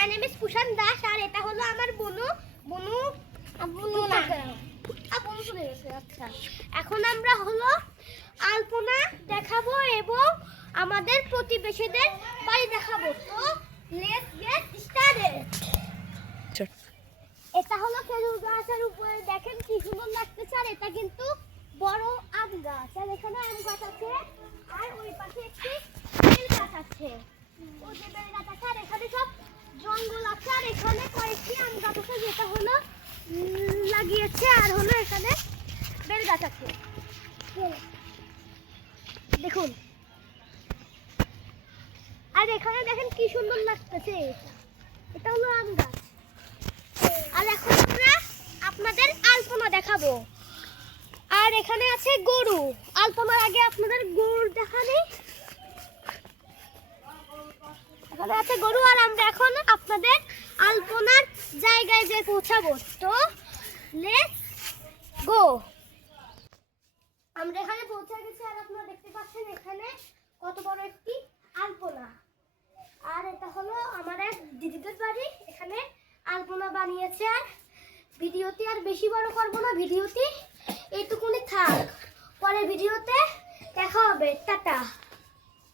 My name is কুশান দাস আর এটা হলো আমার বনু বনু বনু না বনু চলে গেছে। আচ্ছা এখন আমরা হলো আলপনা দেখাবো এবং আমাদের প্রতিবেশীদের বাড়ি দেখাবো। তো লেটস গেট স্টার্টেড। এটা হলো খেজুর গাছের উপরে দেখেন কি সুন্দর লাগতেছে আর এটা কিন্তু বড় আম গাছ আর এখানে আম গাছ আছে আর ওই পাশে একটি বেল গাছ আছে। ওই যে বেল গাছ আছে আর এখানে সব জঙ্গল আছে আর এখানে কয়েকটি আম গাছ আছে যেটা হলো লাগিয়েছে আর হলো এখানে বেল গাছ আছে দেখুন। আর এখানে দেখেন কি সুন্দর লাগতেছে এটা হলো আম গাছ। আর এখন আমরা আপনাদের আলপনা দেখাবো আর এখানে আছে গরু। আলপনার আগে আপনাদের গরু দেখানি এখানে আছে গরু আর আমরা এখন আপনাদের আলপনার জায়গায় যে পৌঁছাবো। তো লেটস গো। আমরা এখানে পৌঁছে গেছি আর আপনারা দেখতে পাচ্ছেন এখানে কত বড় একটি আলপনা আর এটা হলো আমার এক দিদিদের বাড়ি। এখানে আলপনা বানিয়েছে আর ভিডিওটি আর বেশি বড় করবো না, ভিডিওটি এইটুকুনি থাক, পরে ভিডিওতে দেখা হবে, টাটা।